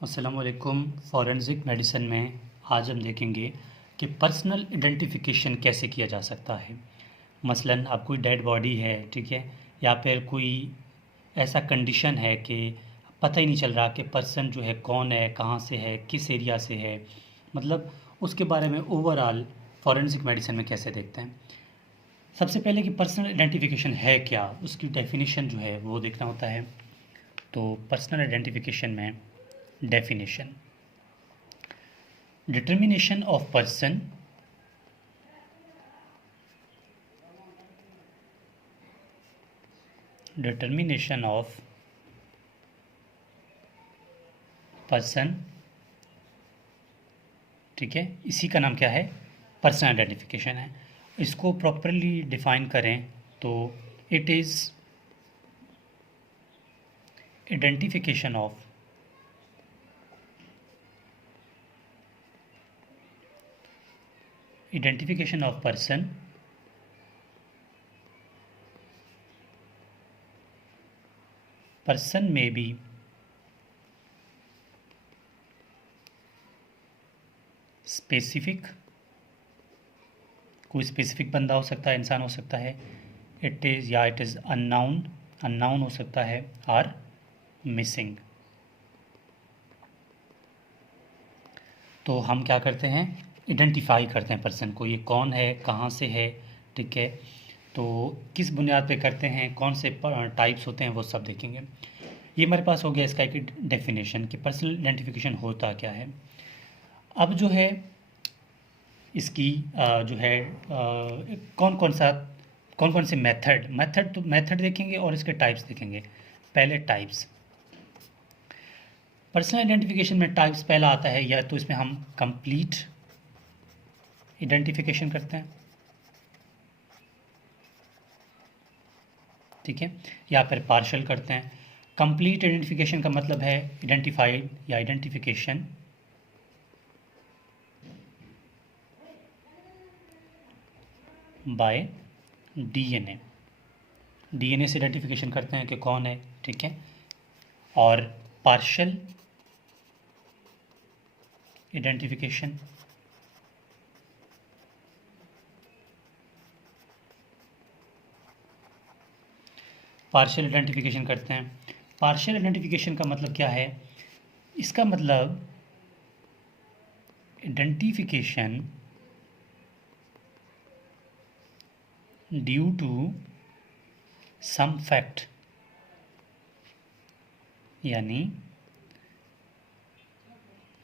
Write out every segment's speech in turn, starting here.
अस्सलामुअलैकुम। Forensic medicine में आज हम देखेंगे कि पर्सनल आइडेंटिफिकेशन कैसे किया जा सकता है। मसलन अब कोई डेड बॉडी है, ठीक है, या फिर कोई ऐसा कंडीशन है कि पता ही नहीं चल रहा कि पर्सन जो है कौन है, कहाँ से है, किस एरिया से है, मतलब उसके बारे में ओवरऑल फॉरेंसिक मेडिसिन में कैसे देखते हैं। सबसे पहले कि पर्सनल आइडेंटिफिकेशन है क्या, उसकी डेफिनेशन जो है वो देखना होता है। तो पर्सनल आइडेंटिफिकेशन में definition: determination of person determination of person, ठीक है, इसी का नाम क्या है, पर्सनल आइडेंटिफिकेशन है। इसको प्रॉपरली डिफाइन करें तो it is identification of person में बी स्पेसिफिक, कोई स्पेसिफिक बंदा हो सकता है, इंसान हो सकता है। इट इज़ अननाउन हो सकता है, और मिसिंग। तो हम क्या करते हैं, आइडेंटिफाई करते हैं पर्सन को, ये कौन है, कहाँ से है, ठीक है। तो किस बुनियाद पे करते हैं, कौन से टाइप्स होते हैं, वो सब देखेंगे। ये हमारे पास हो गया इसका एक डेफिनेशन कि पर्सनल आइडेंटिफिकेशन होता क्या है। अब जो है इसकी जो है कौन कौन से मेथड देखेंगे और इसके टाइप्स देखेंगे। पहले टाइप्स। पर्सनल आइडेंटिफिकेशन में टाइप्स पहला आता है, या तो इसमें हम कंप्लीट आइडेंटिफिकेशन करते हैं, ठीक है, या फिर पार्शियल करते हैं। कंप्लीट आइडेंटिफिकेशन का मतलब है आइडेंटिफाइड या आइडेंटिफिकेशन बाय डीएनए। डीएनए से आइडेंटिफिकेशन करते हैं कि कौन है, ठीक है। और पार्शियल आइडेंटिफिकेशन करते हैं। पार्शियल आइडेंटिफिकेशन का मतलब क्या है, इसका मतलब identification due to some fact, यानी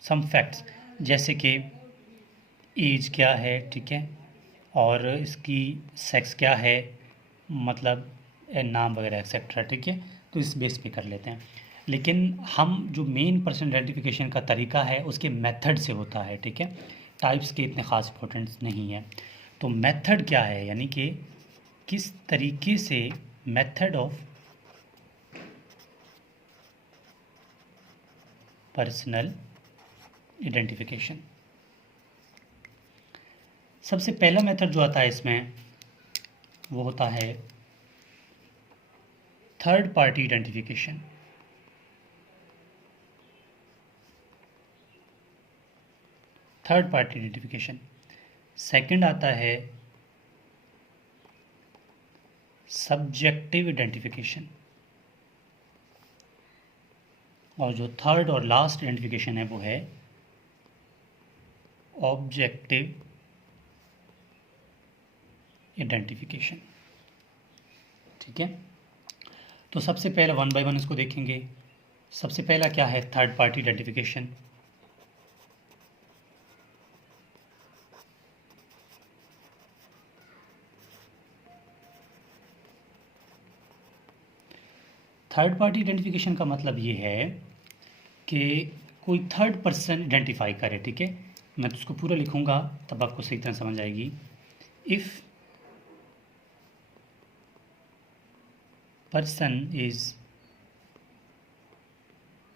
सम फैक्ट्स, जैसे कि एज क्या है, ठीक है, और इसकी सेक्स क्या है, मतलब नाम वगैरह एक्सेट्रा, ठीक है। तो इस बेस पे कर लेते हैं। लेकिन हम जो मेन पर्सन आइडेंटिफिकेशन का तरीका है उसके मेथड से होता है, ठीक है। टाइप्स के इतने ख़ास इंपॉर्टेंस नहीं है। तो मेथड क्या है, यानी कि किस तरीके से, मेथड ऑफ पर्सनल आइडेंटिफिकेशन। सबसे पहला मेथड जो आता है इसमें वो होता है third party identification. Third party identification. Second आता है सब्जेक्टिव आइडेंटिफिकेशन। और जो थर्ड और लास्ट आइडेंटिफिकेशन है वो है ऑब्जेक्टिव आइडेंटिफिकेशन, ठीक है। तो सबसे पहले वन बाय वन इसको देखेंगे। सबसे पहला क्या है, third party identification. Third party identification का मतलब ये है कि कोई थर्ड पर्सन आइडेंटिफाई करे, ठीक है। मैं तो उसको पूरा लिखूंगा तब आपको सही तरह समझ आएगी। If person is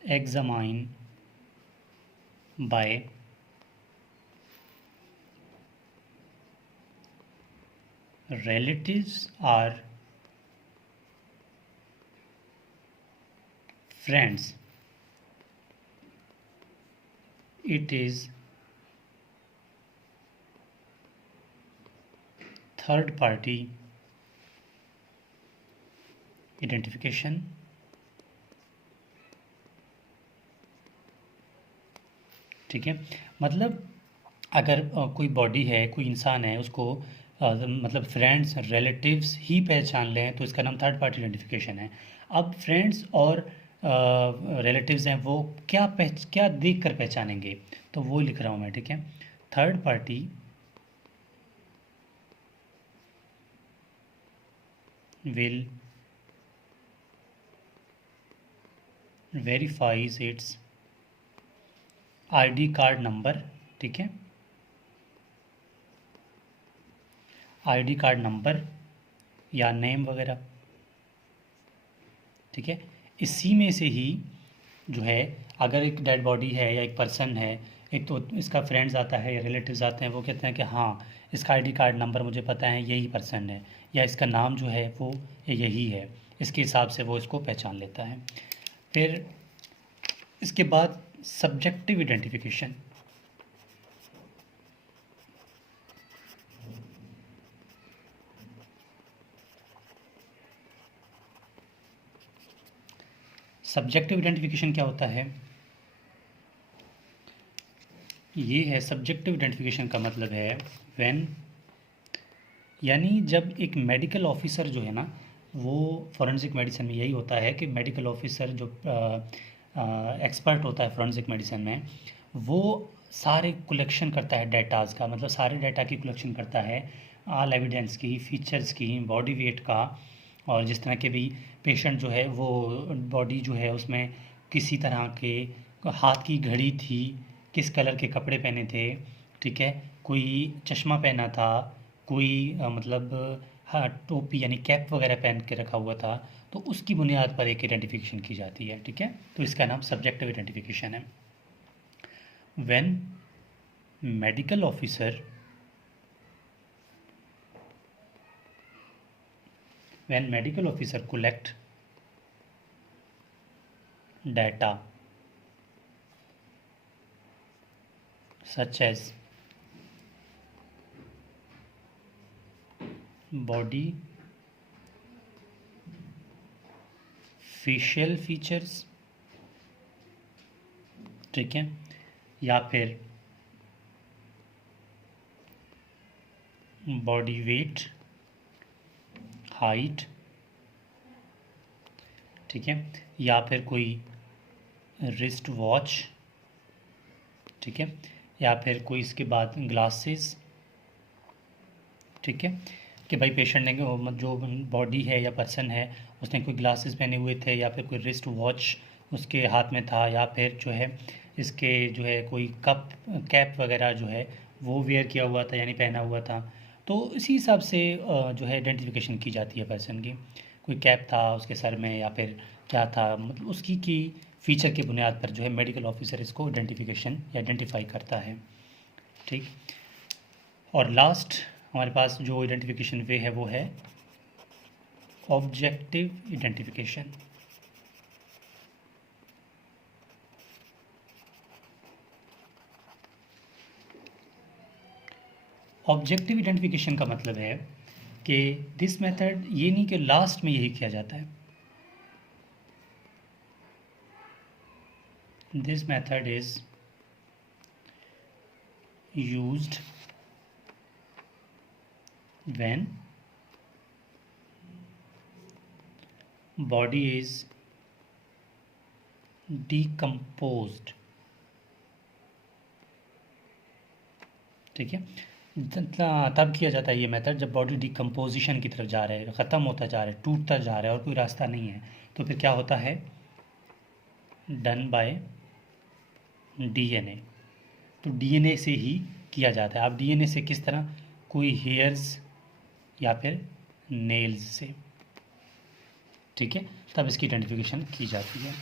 examined by relatives or friends it is third party identification ठीक है। मतलब अगर कोई बॉडी है, कोई इंसान है, उसको मतलब फ्रेंड्स रिलेटिव्स ही पहचान लें तो इसका नाम थर्ड पार्टी आइडेंटिफिकेशन है। अब फ्रेंड्स और रिलेटिव्स हैं, वो क्या देख कर पहचानेंगे, तो वो लिख रहा हूँ मैं, ठीक है। Third party will verifies it's ID card number, ठीक है, आईडी कार्ड नंबर या नेम वगैरह, ठीक है। इसी में से ही जो है, अगर एक डेड बॉडी है या एक पर्सन है, एक तो इसका फ्रेंड्स आता है या रिलेटिव्स आते हैं, वो कहते हैं कि हाँ इसका आईडी कार्ड नंबर मुझे पता है, यही पर्सन है, या इसका नाम जो है वो यही है, इसके हिसाब से वो इसको पहचान लेता है। फिर इसके बाद सब्जेक्टिव आइडेंटिफिकेशन। सब्जेक्टिव आइडेंटिफिकेशन क्या होता है? ये है सब्जेक्टिव आइडेंटिफिकेशन का मतलब है व्हेन, यानी जब एक मेडिकल ऑफिसर जो है ना, वो फॉरेंसिक मेडिसिन में यही होता है कि मेडिकल ऑफिसर जो एक्सपर्ट होता है फॉरेंसिक मेडिसिन में, वो सारे कलेक्शन करता है डेटाज का, मतलब सारे डेटा की कलेक्शन करता है, ऑल एविडेंस की, फीचर्स की, बॉडी वेट का, और जिस तरह के भी पेशेंट जो है वो बॉडी जो है उसमें किसी तरह के हाथ की घड़ी थी, किस कलर के कपड़े पहने थे, ठीक है, कोई चश्मा पहना था, कोई मतलब हाँ टोपी यानी कैप वगैरह पहन के रखा हुआ था, तो उसकी बुनियाद पर एक आइडेंटिफिकेशन की जाती है, ठीक है। तो इसका नाम सब्जेक्टिव आइडेंटिफिकेशन है। When medical officer collect data such as body, facial features, ठीक है, या फिर बॉडी वेट, हाइट, ठीक है, या फिर कोई रिस्ट वॉच, ठीक है, या फिर कोई इसके बाद ग्लासेस, ठीक है, कि भाई पेशेंट ने जो बॉडी है या पर्सन है उसने कोई ग्लासेस पहने हुए थे, या फिर कोई रिस्ट वॉच उसके हाथ में था, या फिर जो है इसके जो है कोई कैप वगैरह जो है वो वेयर किया हुआ था यानी पहना हुआ था। तो इसी हिसाब से जो है आइडेंटिफिकेशन की जाती है पर्सन की। कोई कैप था उसके सर में या फिर क्या था, मतलब उसकी की फीचर की बुनियाद पर जो है मेडिकल ऑफिसर इसको आइडेंटिफाई करता है, ठीक। और लास्ट हमारे पास जो आइडेंटिफिकेशन वे है वो है ऑब्जेक्टिव आइडेंटिफिकेशन। ऑब्जेक्टिव आइडेंटिफिकेशन का मतलब है कि दिस मेथड ये नहीं कि लास्ट में यही किया जाता है, this method is used when body is decomposed, ठीक है। तब किया जाता है ये मेथड जब बॉडी डिकम्पोजिशन की तरफ जा रहा है, ख़त्म होता जा रहा है, टूटता जा रहा है और कोई रास्ता नहीं है, तो फिर क्या होता है, डन बाय डीएनए। तो डीएनए से ही किया जाता है। अब डीएनए से किस तरह, कोई हेयर्स या फिर नेल्स से, ठीक है, तब इसकी आइडेंटिफिकेशन की जाती है।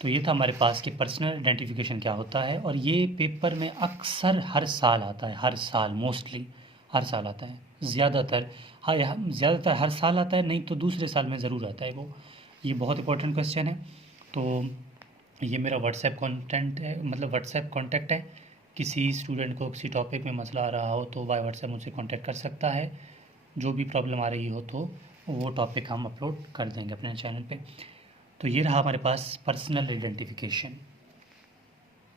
तो ये था हमारे पास कि पर्सनल आइडेंटिफिकेशन क्या होता है, और ये पेपर में अक्सर हर साल आता है, हर साल मोस्टली हर साल आता है, ज़्यादातर हर साल आता है, नहीं तो दूसरे साल में ज़रूर आता है वो। ये बहुत इंपॉर्टेंट क्वेश्चन है। तो ये मेरा व्हाट्सएप कंटेंट है, मतलब व्हाट्सएप कॉन्टैक्ट है। किसी स्टूडेंट को किसी टॉपिक में मसला आ रहा हो तो बाय व्हाट्सएप मुझसे कांटेक्ट कर सकता है। जो भी प्रॉब्लम आ रही हो तो वो टॉपिक हम अपलोड कर देंगे अपने चैनल पे। तो ये रहा हमारे पास पर्सनल आइडेंटिफिकेशन।